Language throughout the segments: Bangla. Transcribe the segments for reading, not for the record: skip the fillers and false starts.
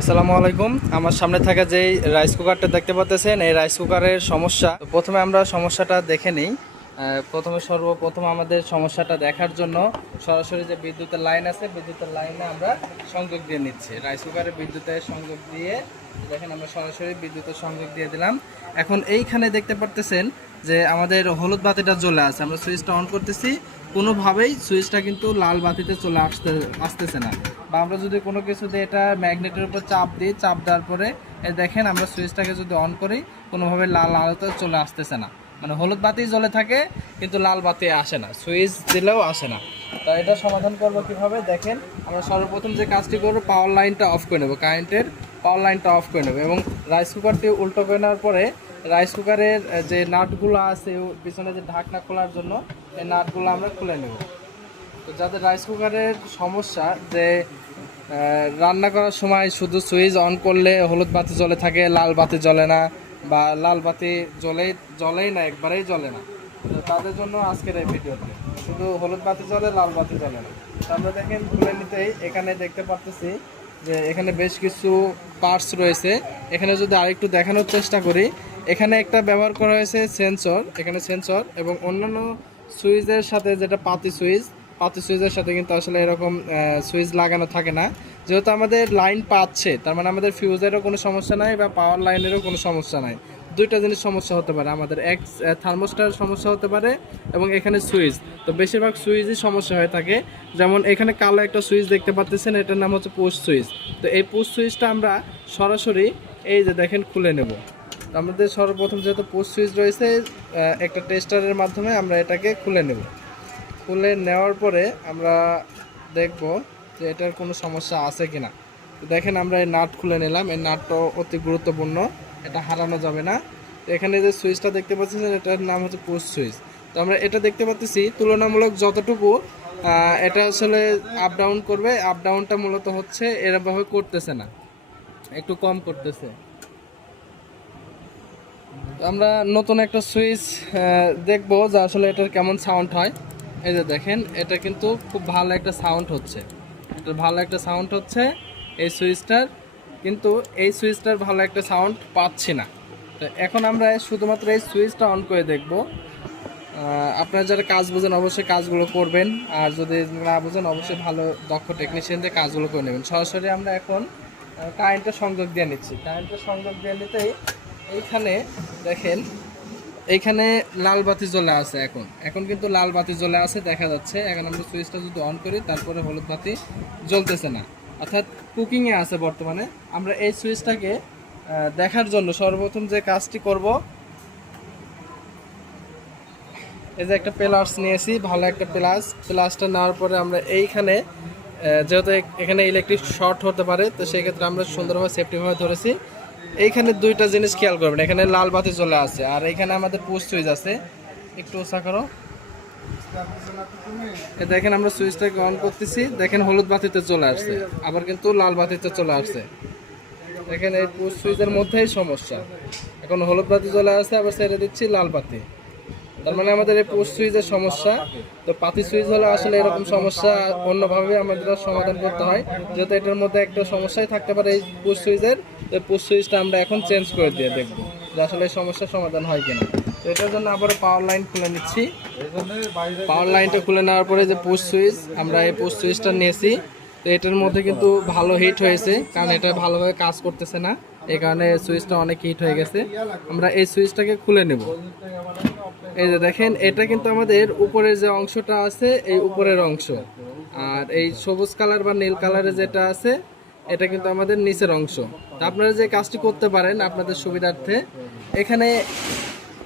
আসসালামু আলাইকুম। আমার সামনে থাকা যেই রাইস কুকারটা দেখতে পাচ্ছেন, এই রাইস কুকারের সমস্যা। তো প্রথমে আমরা সমস্যাটা দেখে নিই। সর্বপ্রথম আমাদের সমস্যাটা দেখার জন্য সরাসরি যে বিদ্যুতের লাইন আছে, বিদ্যুতের লাইনে আমরা সংযোগ দিয়ে নিচ্ছি। রাইস কুকারে বিদ্যুতের সংযোগ দিয়ে দেখেন আমরা সরাসরি বিদ্যুতের সংযোগ দিয়ে দিলাম। এখন এইখানে দেখতে পারতেছেন যে আমাদের হলুদ বাতিটা জ্বলে আছে। আমরা সুইচটা অন করতেছি, কোনোভাবেই সুইচটা কিন্তু লাল বাতিতে চলে আসতেছে না। বা আমরা যদি কোনো কিছুতে এটা ম্যাগনেটের উপর চাপ দিই, চাপ দেওয়ার পরে দেখেন আমরা সুইচটাকে যদি অন করি, কোনোভাবে লাল আলোতে চলে আসতেছে না। মানে হলুদ বাতি জ্বলে থাকে কিন্তু লাল বাতি আসে না, সুইচ দিলেও আসে না। তো এটা সমাধান করবো কীভাবে দেখেন। আমরা সর্বপ্রথম যে কাজটি করবো, পাওয়ার লাইনটা অফ করে নেবো, কারেন্টের পাওয়ার লাইনটা অফ করে নেবো এবং রাইস কুকারটি উল্টো করে নেওয়ার পরে রাইস কুকারের যে নাটগুলো আছে পিছনে যে ঢাকনা খোলার জন্য, এই নাটগুলো আমরা খুলে নেব। তো যাদের রাইস কুকারের সমস্যা যে রান্না করার সময় শুধু সুইচ অন করলে হলুদ বাতি জ্বলে থাকে, লাল বাতি জ্বলে না, বা লাল বাতি জ্বলেই না, একবারেই জ্বলে না, তো তাদের জন্য আজকের এই ভিডিওতে শুধু হলুদ বাতি জ্বলে, লাল বাতি জ্বলে না। তো আমরা দেখেন খুলে নিতেই এখানে দেখতে পাচ্ছি যে এখানে বেশ কিছু পার্টস রয়েছে। এখানে যদি আরেকটু দেখানোর চেষ্টা করি, এখানে একটা ব্যবহার করা হয়েছে সেন্সর, এখানে সেন্সর এবং অন্যান্য সুইচের সাথে যেটা পাতি সুইচের সাথে কিন্তু আসলে এরকম সুইচ লাগানো থাকে না। যেহেতু আমাদের লাইন পাচ্ছে, তার মানে আমাদের ফিউজেরও কোনো সমস্যা নাই বা পাওয়ার লাইনেরও কোনো সমস্যা নাই। দুইটা জিনিস সমস্যা হতে পারে, আমাদের এক থার্মোস্টার সমস্যা হতে পারে এবং এখানে সুইচ। তো বেশিরভাগ সুইচই সমস্যা হয়ে থাকে। যেমন এখানে কালো একটা সুইচ দেখতে পাচ্ছেন, এটার নাম হচ্ছে পুশ সুইচ। তো এই পুশ সুইচটা আমরা সরাসরি এই যে দেখেন খুলে নেব। আমাদের সর্বপ্রথম যেহেতু পুশ সুইচ রয়েছে, একটা টেস্টারের মাধ্যমে আমরা এটাকে খুলে নেব। খুলে নেওয়ার পরে আমরা দেখব যে এটার কোনো সমস্যা আছে কিনা। তো দেখেন আমরা এই নাট খুলে নিলাম। এই নাটটা অতি গুরুত্বপূর্ণ, এটা হারানো যাবে না। তো এখানে যে সুইচটা দেখতে পাচ্ছেন, এটার নাম হচ্ছে পুশ সুইচ। তো আমরা এটা দেখতে পাচ্ছি তুলনামূলক যতটুকু এটা আসলে আপ ডাউন করবে, আপ ডাউনটা মূলত হচ্ছে এরকমভাবে করতেছে না, একটু কম করতেছে। আমরা নতুন একটা সুইচ দেখব যে আসলে এটার কেমন সাউন্ড হয়। এই যে দেখেন, এটা কিন্তু খুব ভালো একটা সাউন্ড হচ্ছে, এই সুইচটার। কিন্তু এই সুইচটার ভালো একটা সাউন্ড পাচ্ছি না। তো এখন আমরা শুধুমাত্র এই সুইচটা অন করে দেখব। আপনারা যারা কাজ বোঝেন অবশ্যই কাজগুলো করবেন, আর যদি না বোঝেন অবশ্যই ভালো দক্ষ টেকনিশিয়ান দিয়ে কাজগুলো করে নেবেন। সরাসরি আমরা এখন কারেন্টের সংযোগ দিয়ে নিচ্ছি। কারেন্টের সংযোগ দিয়ে নিতেই এইখানে দেখেন, এইখানে লাল বাতি জ্বলে আছে। এখন কিন্তু লাল বাতি জ্বলে আছে দেখা যাচ্ছে। এখন আমরা সুইচটা যদি অন করি, তারপরে হলুদ বাতি জ্বলতেছে না, অর্থাৎ কুকিংয়ে আছে বর্তমানে। আমরা এই সুইচটাকে দেখার জন্য সর্বপ্রথম যে কাজটি করব, এই যে একটা প্লাস নিয়েছি, ভালো একটা প্লাসটা নেওয়ার পরে আমরা এইখানে যেহেতু এখানে ইলেকট্রিক শর্ট হতে পারে, তো সেই ক্ষেত্রে আমরা সুন্দরভাবে সেফটিভাবে ধরেছি। এইখানে দুইটা জিনিস খেয়াল করবেন, এখানে লাল বাতি জ্বলে আছে আর এখানে আমাদের পুশ সুইচ আছে। একটু উঁচা করো। দেখেন আমরা সুইচটাকে অন করতেছি, দেখেন হলুদ বাতিতে চলে আসছে, আবার কিন্তু লাল বাতিতে চলে আসছে। দেখেন এই পুশ সুইচের মধ্যেই সমস্যা। এখন হলুদ বাতি জ্বলে আসছে, আবার ছেড়ে দিচ্ছি লাল বাতি, তার মানে আমাদের এই পুশ সুইচের সমস্যা। তো পাতি সুইচ হলে আসলে এরকম সমস্যা অন্যভাবে আমাদের সমাধান করতে হয়, যেহেতু এটার মধ্যে একটা সমস্যাই থাকতে পারে এই পুশ সুইচের। তো পুশ সুইচটা আমরা এখন চেঞ্জ করে দিয়ে দেখবো যে আসলে এই সমস্যার সমাধান হয় কিনা। তো এটার জন্য আবার পাওয়ার লাইন খুলে নিচ্ছি। পাওয়ার লাইনটা খুলে নেওয়ার পরে যে পুশ সুইচ, আমরা এই পুশ সুইচটা নিয়েছি। তো এটার মধ্যে কিন্তু ভালো হিট হয়েছে, কারণ এটা ভালোভাবে কাজ করতেছে না, এই কারণে সুইচটা অনেক হিট হয়ে গেছে। আমরা এই সুইচটাকে খুলে নেব। এই যে দেখেন, এটা কিন্তু আমাদের উপরের যে অংশটা আছে, এই উপরের অংশ, আর এই সবুজ কালার বা নীল কালারে যেটা আছে, এটা কিন্তু আমাদের নিচের অংশ। তা আপনারা যে কাজটি করতে পারেন আপনাদের সুবিধার্থে, এখানে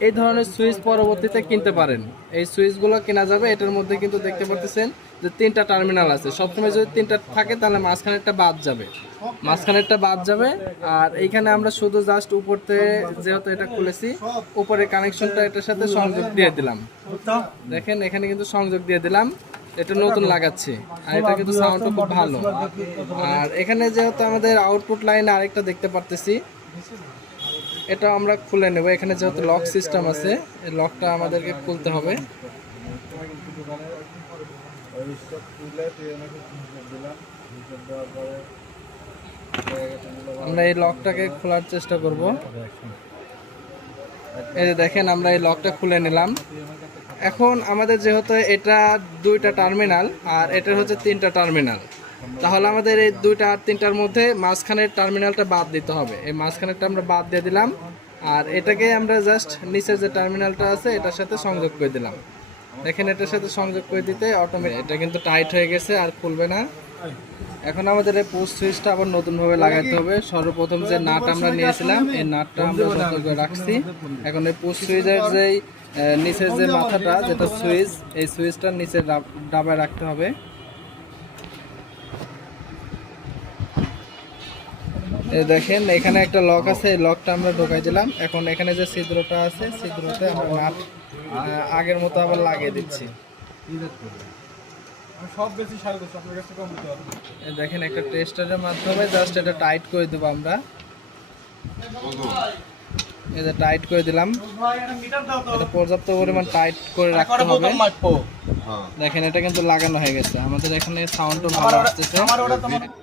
এই ধরনের সুইচ পরবর্তীতে কিনতে পারেন। এই সুইচগুলো কেনা যাবে। এটার মধ্যে কিন্তু দেখতে পাচ্ছেন যে 3টা টার্মিনাল আছে। সবসময় যদি 3টা থাকে তাহলে মাঝখানেরটা বাদ যাবে। আর এইখানে আমরা শুধু জাস্ট উপরতে যেহেতু এটা খুলেছি, উপরে কানেকশনটা এটার সাথে সংযোগ দিয়ে দিলাম। দেখেন এখানে কিন্তু সংযোগ দিয়ে দিলাম, এটা নতুন লাগাচ্ছি, আর এটা কিন্তু সাউন্ডটা খুব ভালো। আর এখানে যেহেতু আমাদের আউটপুট লাইন আরেকটা দেখতে পারতেছি, এটা আমরা খুলে নেব। এখানে যেহেতু লক সিস্টেম আছে, এই লকটা আমাদেরকে খুলতে হবে। আমরা এই লকটাকে খোলার চেষ্টা করব। এই যে দেখেন আমরা এই লকটা খুলে নিলাম। এখন আমাদের যেহেতু এটা 2টা টার্মিনাল আর এটার হচ্ছে 3টা টার্মিনাল, তাহলে আমাদের এই 2টা আর 3টার মধ্যে মাঝখানের টার্মিনালটা বাদ দিতে হবে। এই মাঝখানেরটা আমরা বাদ দিয়ে দিলাম, আর এটাকে আমরা জাস্ট নিচের যে টার্মিনালটা আছে এটার সাথে সংযোগ করে দিলাম। দেখেন এটার সাথে সংযোগ করে দিতে অটোমেটিক এটা কিন্তু টাইট হয়ে গেছে, আর খুলবে না। এখন আমাদের এই পুশ সুইচটা আবার নতুনভাবে লাগাইতে হবে। সর্বপ্রথম যে নাট আমরা নিয়েছিলাম এই নাটটা আমরা যত্ন করে রাখছি। এখন এই পুশ সুইচের যেই নিচের যে মাথাটা যেটা সুইচ, এই সুইচটা নিচের ডাবায় রাখতে হবে। এই দেখেন এখানে একটা লক আছে, এই লকটা আমরা ঢোকাই দিলাম। এখন এখানে যে ছিদ্রটা আছে ছিদ্রতে আমরা নাট আগের মতো আবার লাগিয়ে দিচ্ছি। দেখেন একটা টেস্টারের মাধ্যমে জাস্ট এটা টাইট করে দেবো আমরা। এটা টাইট করে দিলাম, এটা পর্যাপ্ত পরিমাণ টাইট করে রাখতে হবে। দেখেন এটা কিন্তু লাগানো হয়ে গেছে, আমাদের এখানে সাউন্ডও ভালো আসতেছে।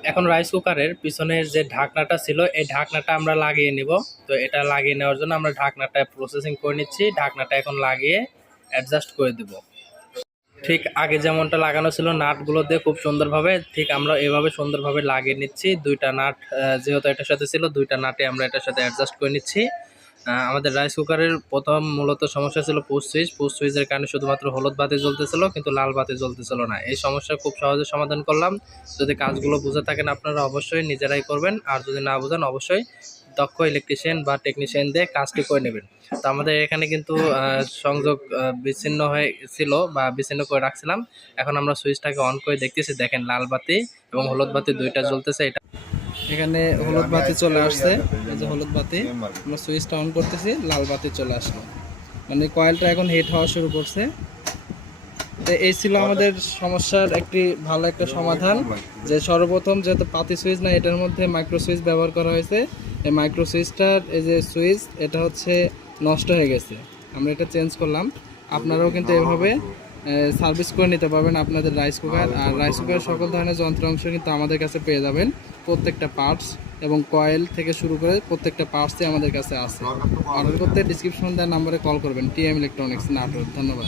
এখন রাইস কুকারের পিছনের যে ঢাকনাটা ছিল এই ঢাকনাটা আমরা লাগিয়ে নিব। তো এটা লাগিয়ে নেওয়ার জন্য আমরা ঢাকনাটা প্রসেসিং করে নিচ্ছি। ঢাকনাটা এখন লাগিয়ে অ্যাডজাস্ট করে দেব। ঠিক আগে যেমনটা লাগানো ছিল নাটগুলো দিয়ে খুব সুন্দরভাবে ঠিক আমরা এভাবে সুন্দরভাবে লাগিয়ে নিচ্ছি। 2টা নাট যেহেতু এটার সাথে ছিল 2টা নাটে আমরা এটার সাথে অ্যাডজাস্ট করে নিচ্ছি। আমাদের রাইস কুকারের প্রথম মূলত সমস্যা ছিল পুশ সুইচ। পুশ সুইচের কারণে শুধুমাত্র হলুদ বাতি জ্বলতেছিল, কিন্তু লাল বাতি জ্বলতেছিল না। এই সমস্যা খুব সহজে সমাধান করলাম। যদি কাজগুলো বুঝে থাকেন আপনারা অবশ্যই নিজেরাই করবেন, আর যদি না বুঝেন অবশ্যই দক্ষ ইলেকট্রিশিয়ান বা টেকনিশিয়ান দিয়ে কাজটি করে নেবেন। তো আমাদের এখানে কিন্তু সংযোগ বিচ্ছিন্ন হয়ে ছিল বা বিচ্ছিন্ন করে রাখছিলাম। এখন আমরা সুইচটাকে অন করে দেখতেছি, দেখেন লাল বাতি এবং হলুদ বাতি 2টা জ্বলতেছে। এটা এখানে হলুদ বাতি চলে আসছে, এই যে হলুদ বাতি। আমরা সুইচটা অন করতেছি, লাল বাতি চলে আসলো, মানে কয়েলটা এখন হিট হওয়া শুরু করছে। তো এই ছিল আমাদের সমস্যার একটি ভালো একটা সমাধান, যে সর্বপ্রথম যেহেতু পাতি সুইচ না এটার মধ্যে মাইক্রো সুইচ ব্যবহার করা হয়েছে। এই মাইক্রো সুইচটার এই যে সুইচ এটা হচ্ছে নষ্ট হয়ে গেছে, আমরা এটা চেঞ্জ করলাম। আপনারাও কিন্তু এভাবে সার্ভিস করে নিতে পারবেন আপনাদের রাইস কুকার। আর রাইস কুকারের সকল ধরনের যন্ত্রাংশ কিন্তু আমাদের কাছে পেয়ে যাবেন, প্রত্যেকটা পার্টস এবং কয়েল থেকে শুরু করে প্রত্যেকটা পার্টসই আমাদের কাছে আছে। অর্ডার করতে ডিসক্রিপশন দেওয়ার নাম্বারে কল করবেন। TM electronics Natore. ধন্যবাদ।